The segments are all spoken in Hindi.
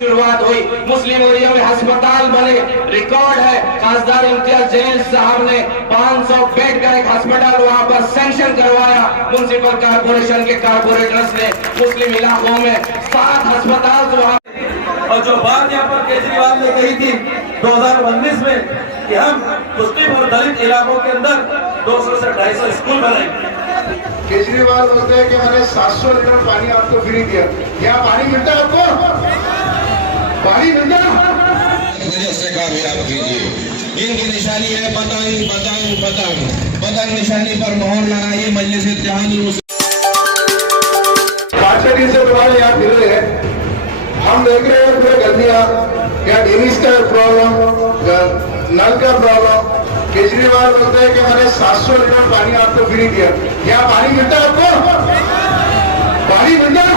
शुरुआत हुई, मुस्लिम एरिया में अस्पताल बने, रिकॉर्ड है। खासदार इम्तियाज जलील साहब ने 500 बेड का एक अस्पताल वहां पर सैंक्शन करवाया। म्युनिसिपल कारपोरेशन के कारपोरेटर्स ने मुस्लिम इलाकों में 7 अस्पताल वहां। और जो बात यहाँ पर केजरीवाल ने कही थी 2019 में कि हम मुस्लिम और दलित इलाकों के अंदर 200 से 250 स्कूल बनाएंगे। केजरीवाल बोलते हैं कि मैंने 700 लीटर पानी आपको फ्री दिया। यहाँ पानी मिलता है आपको? पानी मिलता वजह से कामयाब कीजिए। इनकी निशानी है पतंग पतंग पतंग। पतंग निशानी पर मोहर लगाइए। मजलिस इत्तेहादुल मुस्लिमीन 5 दिन से तुम्हारे यहाँ फिर रहे हैं, हम देख रहे हैं पूरे गलियां, क्या डेनिस का प्रॉब्लम, नल का प्रॉब्लम। केजरीवाल बोलते हैं कि मैंने 700 लीटर पानी आपको फ्री दिया। यहाँ पानी मिलता है आपको? पानी मिलता है?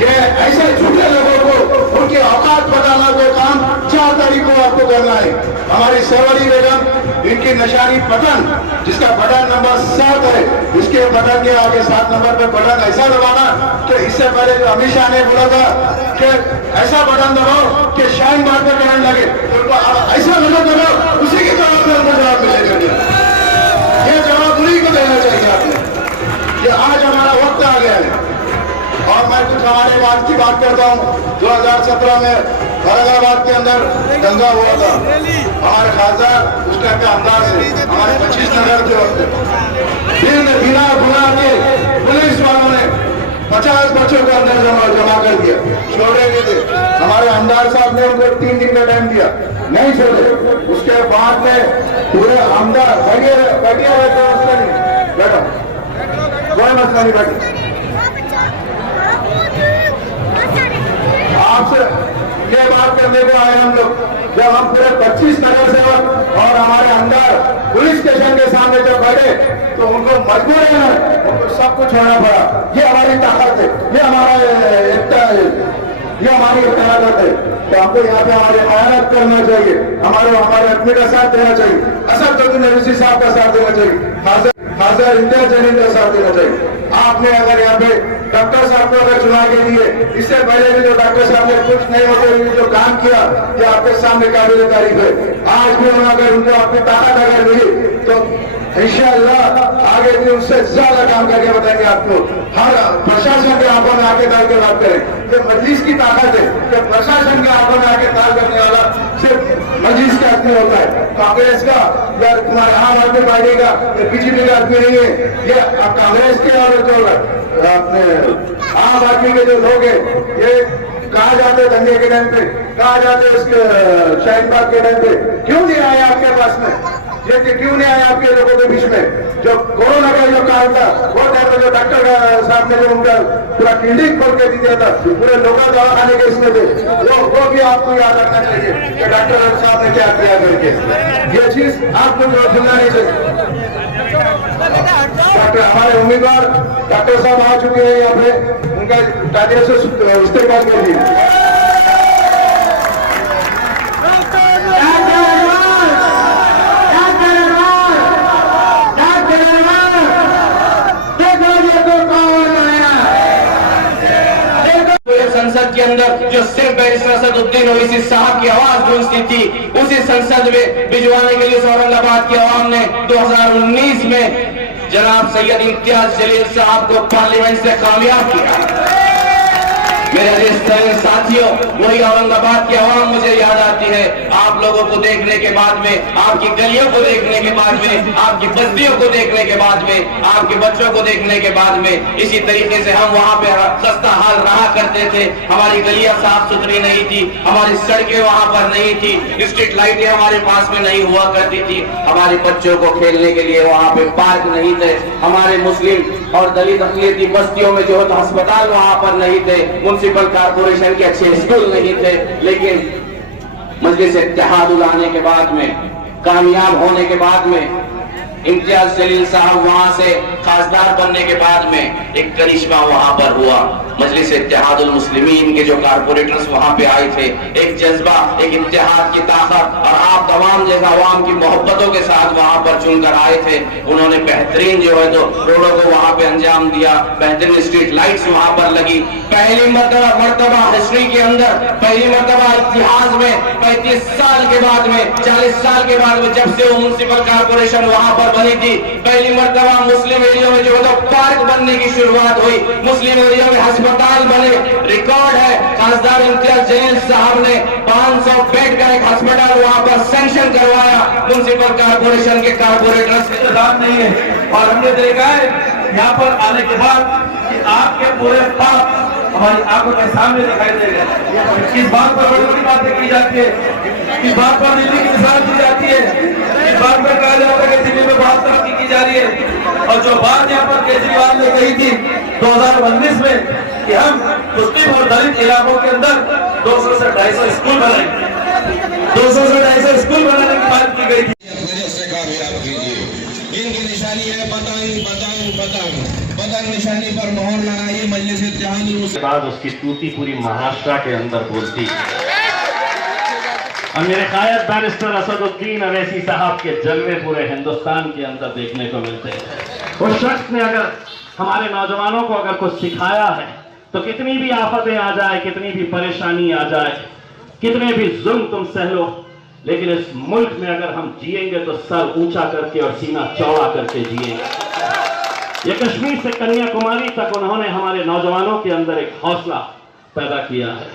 ये ऐसे झूठे लोगों को उनकी औकात बताना का काम 4 तारीख को आपको करना है। हमारी सेवरी बेगम, इनकी निशानी बटन, जिसका बटन नंबर 7 है, इसके बटन के आगे 7 नंबर पे बटन ऐसा दबाना कि इससे पहले जो अमित शाह ने बोला था कि ऐसा बटन दबाओ कि शाइन बार पर करने लगे, तो ऐसा बटन दबाओ, उसी के जवाब में उनको जवाब मिलेगा। ये जवाब उन्हीं को देना चाहिए आपने। ये आज हमारा वक्त आ गया है। और मैं कुछ हमारे बात की बात करता हूँ। 2017 में औरंगाबाद के अंदर दंगा हुआ था। हमारे खासदार उस टाइम का अंदाज है, हमारे 25 नगर थे वक्त। बिना गुना के पुलिस वालों ने 50 बच्चों को अंदर जमा कर दिया, छोड़े नहीं थे। हमारे आमदार साहब ने उनको 3 दिन का टाइम दिया, नहीं छोड़े। उसके बाद में पूरे आमदार बैठे रहते बैठो, कोई मसला नहीं, बैठे। आपसे ये बात करने को आए हम लोग, जब हम पूरे 25 नगर सेवक और हमारे अंदर पुलिस स्टेशन के सामने जब बैठे तो उनको मजबूर है, उनको सब कुछ होना पड़ा। ये हमारी ताकत है, ये हमारा एकता है, ये हमारी ताकत है। तो हमको यहाँ पे हमारी मेहनत करना चाहिए, हमारे आदमी का साथ देना चाहिए, असदुद्दीन ओवैसी साहब का साथ देना चाहिए, खासदार इम्तियाज जलील का साथ देना चाहिए। आपने अगर यहाँ पे डॉक्टर साहब को अगर चुना के दिए, इससे पहले भी जो डॉक्टर साहब ने कुछ नहीं होते हुए जो काम किया, ये आपके सामने काबिल तारीफ है। आज भी अगर उनको अपनी ताकत अगर मिली तो इंशाअल्लाह आगे भी उनसे ज्यादा काम करके बताएंगे आपको। हर प्रशासन के आंखों में आके डाल के बात करें, ये मजलिस की ताकत है कि प्रशासन के आंखों में आके डाल करने वाला सिर्फ मजलिस का आदमी होता है। कांग्रेस का या तुम्हारे आम आदमी पार्टी का या बीजेपी का आदमी नहीं है। ये कांग्रेस के और जो अपने आम आदमी के जो लोग हैं, ये कहा जाते दंगे के टाइम पे, कहा जाते इसके शाहीन बाग के टाइम पे, क्यों नहीं आए आपके पास में? ये क्यों नहीं आए आपके लोगों के बीच में? जो कोरोना का जो काम था वो टाइम जो डॉक्टर साहब ने जो उनका पूरा क्लिनिक खोल के दिया था, पूरे लोग दवा खाने के इसमें थे, वो भी आपको याद रखना चाहिए कि डॉक्टर साहब ने क्या किया करके। ये चीज आपको जो भूलना नहीं चाहिए। डॉक्टर हमारे उम्मीदवार डॉक्टर साहब आ चुके हैं यहाँ पे, उनका तालियों से इस्तेमाल कर दिए। संसद के अंदर जो सिर्फ बैरिस्टर असदुद्दीन ओवैसी साहब की आवाज गूंजती थी, उसी संसद में भिजवाने के लिए औरंगाबाद की आवाम ने 2019 में जनाब सैयद इम्तियाज जलील साहब को पार्लियामेंट से कामयाब किया। मेरे अजीज साथियों, वही औरंगाबाद की आवाम मुझे याद आती है। आप लोगों को देखने के बाद में, आपकी गलियों को देखने के बाद में, आपकी बस्तियों को देखने के बाद में, आपके बच्चों को देखने के बाद में, इसी तरीके से हम वहाँ पे सस्ता हाल रहा करते थे। हमारी गलियां साफ सुथरी नहीं थी, हमारी सड़कें वहाँ पर नहीं थी, स्ट्रीट लाइटें हमारे पास में नहीं हुआ करती थी, हमारे बच्चों को खेलने के लिए वहाँ पे पार्क नहीं थे, हमारे मुस्लिम और दलित अक़लियती बस्तियों में जो है अस्पताल वहाँ पर नहीं थे, म्युनिसिपल कारपोरेशन के अच्छे स्कूल नहीं थे। लेकिन मजलिस इत्तेहादुल आने के बाद में, कामयाब होने के बाद में इम्तियाज जलील साहब वहां से खासदार बनने के बाद में एक करिश्मा वहां पर हुआ। मजलिस इत्तेहादुल मुस्लिमीन के जो कारपोरेटर्स वहां पे आए थे, एक जज्बा, एक इत्तेहाद की ताकत और आप तमाम जैसा अवाम की मोहब्बतों के साथ वहां पर चुनकर आए थे। उन्होंने बेहतरीन जो है तो रोडों को वहां पे अंजाम दिया, बेहतरीन स्ट्रीट लाइट्स वहां पर लगी। पहली मर्तबा हिस्ट्री के अंदर, पहली मर्तबा इतिहास में 35 साल के बाद में, 40 साल के बाद में जब से वो म्युनिसिपल कारपोरेशन वहां पर बनी थी, पहली मर्तबा मुस्लिम एरिया में जो है तो पार्क बनने की शुरुआत हुई, मुस्लिम एरिया में अस्पताल बने। रिकॉर्ड है, खासदार इम्तियाज जलील साहब ने 500 बेड का एक अस्पताल वहां पर सैंक्शन करवाया म्युनिसिपल कारपोरेशन के कारपोरेटर से। इंतजाम नहीं है और हमने देखा है यहाँ पर आने के बाद कि आपके पूरे पाप हमारी आंखों के सामने दिखाई दे रहे। इस बात पर बड़ी बड़ी बातें की जाती है, इस बात पर दिल्ली की निशान की जाती है, इस बात पर कहा जाता है कि दिल्ली में बहुत तरक्की की जा रही है। और जो बात यहाँ पर केजरीवाल ने कही थी 2019 में कि हम मुस्लिम और दलित इलाकों के अंदर 200 से 250 स्कूल बनाएंगे, 200 से 250 स्कूल बनाने की बात की गई थी। इनकी निशानी है पतंग पतंग पतंग, पतंग निशानी पर मोहर लगाई मजलिस इत्तेहादुल मुस्लिमीन। बाद उसकी टूटी पूरी महाराष्ट्र के अंदर बोलती। और मेरे कायद बैरिस्टर असदुद्दीन अवैसी साहब के जलवे पूरे हिंदुस्तान के अंदर देखने को मिलते हैं। उस शख्स ने अगर हमारे नौजवानों को अगर कुछ सिखाया है तो कितनी भी आफतें आ जाए, कितनी भी परेशानी आ जाए, कितने भी जुल्म तुम सह लो, लेकिन इस मुल्क में अगर हम जिएंगे तो सर ऊंचा करके और सीना चौड़ा करके जिएंगे। ये कश्मीर से कन्याकुमारी तक उन्होंने हमारे नौजवानों के अंदर एक हौसला पैदा किया है।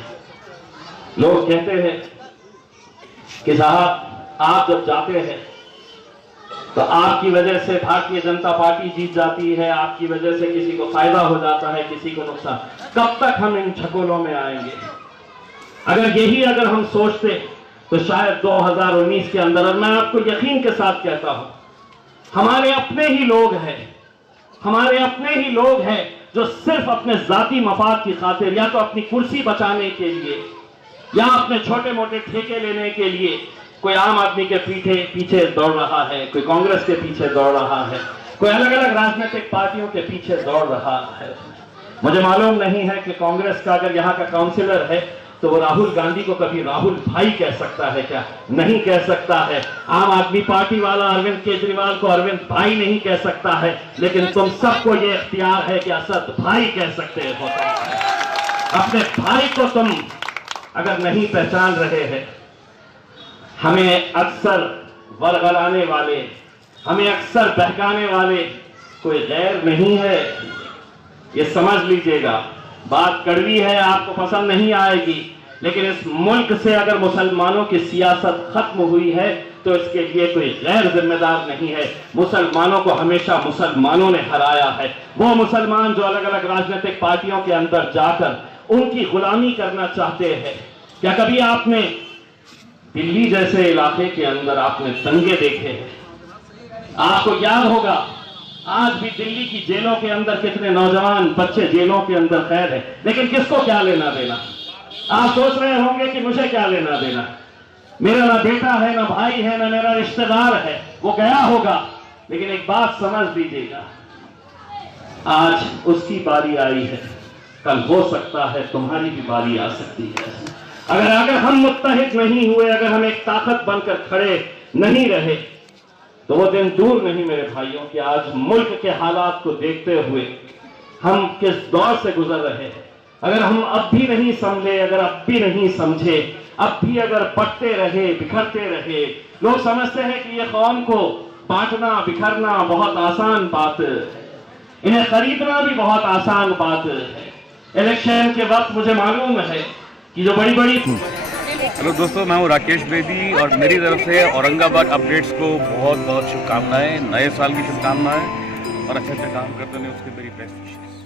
लोग कहते हैं कि साहब आप जब जाते हैं तो आपकी वजह से भारतीय जनता पार्टी जीत जाती है, आपकी वजह से किसी को फायदा हो जाता है, किसी को नुकसान। कब तक हम इन छकोलों में आएंगे? अगर हम सोचते तो शायद 2019 के अंदर, और मैं आपको यकीन के साथ कहता हूं, हमारे अपने ही लोग हैं जो सिर्फ अपने जाती मफाद की खातिर या तो अपनी कुर्सी बचाने के लिए या अपने छोटे मोटे ठेके लेने के लिए कोई आम आदमी के पीछे दौड़ रहा है, कोई कांग्रेस के पीछे दौड़ रहा है, कोई अलग अलग राजनीतिक पार्टियों के पीछे दौड़ रहा है। मुझे मालूम नहीं है कि कांग्रेस का अगर यहाँ का काउंसिलर है तो वो राहुल गांधी को कभी राहुल भाई कह सकता है क्या? नहीं कह सकता है। आम आदमी पार्टी वाला अरविंद केजरीवाल को अरविंद भाई नहीं कह सकता है, लेकिन तुम सबको ये इख्तियार है कि असद भाई कह सकते हो। अपने भाई को तुम अगर नहीं पहचान रहे हैं, हमें अक्सर वरगलाने वाले, हमें अक्सर बहकाने वाले कोई गैर नहीं है, ये समझ लीजिएगा। बात कड़वी है, आपको पसंद नहीं आएगी, लेकिन इस मुल्क से अगर मुसलमानों की सियासत खत्म हुई है तो इसके लिए कोई गैर जिम्मेदार नहीं है। मुसलमानों को हमेशा मुसलमानों ने हराया है। वो मुसलमान जो अलग अलग राजनीतिक पार्टियों के अंदर जाकर उनकी गुलामी करना चाहते हैं। क्या कभी आपने दिल्ली जैसे इलाके के अंदर आपने दंगे देखे हैं? आपको याद होगा आज भी दिल्ली की जेलों के अंदर कितने नौजवान बच्चे जेलों के अंदर कैद है, लेकिन किसको क्या लेना देना? आप सोच रहे होंगे कि मुझे क्या लेना देना, मेरा ना बेटा है, ना भाई है, ना मेरा रिश्तेदार है, वो गया होगा। लेकिन एक बात समझ लीजिएगा, आज उसकी बारी आई है, कल हो सकता है तुम्हारी भी बारी आ सकती है। अगर हम मुत्तहिद नहीं हुए, अगर हम एक ताकत बनकर खड़े नहीं रहे, तो वो दिन दूर नहीं मेरे भाइयों कि आज मुल्क के हालात को देखते हुए हम किस दौर से गुजर रहे हैं। अगर हम अब भी नहीं समझे, अगर अब भी नहीं समझे, अब भी अगर बटते रहे, बिखरते रहे, लोग समझते हैं कि ये कौम को बांटना बिखरना बहुत आसान बात है, इन्हें खरीदना भी बहुत आसान बात है। इलेक्शन के वक्त मुझे मालूम है कि जो बड़ी बड़ी हेलो दोस्तों, मैं हूँ राकेश बेदी और मेरी तरफ से औरंगाबाद अपडेट्स को बहुत बहुत शुभकामनाएं, नए साल की शुभकामनाएं और अच्छे अच्छे काम करते हैं उसके मेरी बेस्ट विशेस।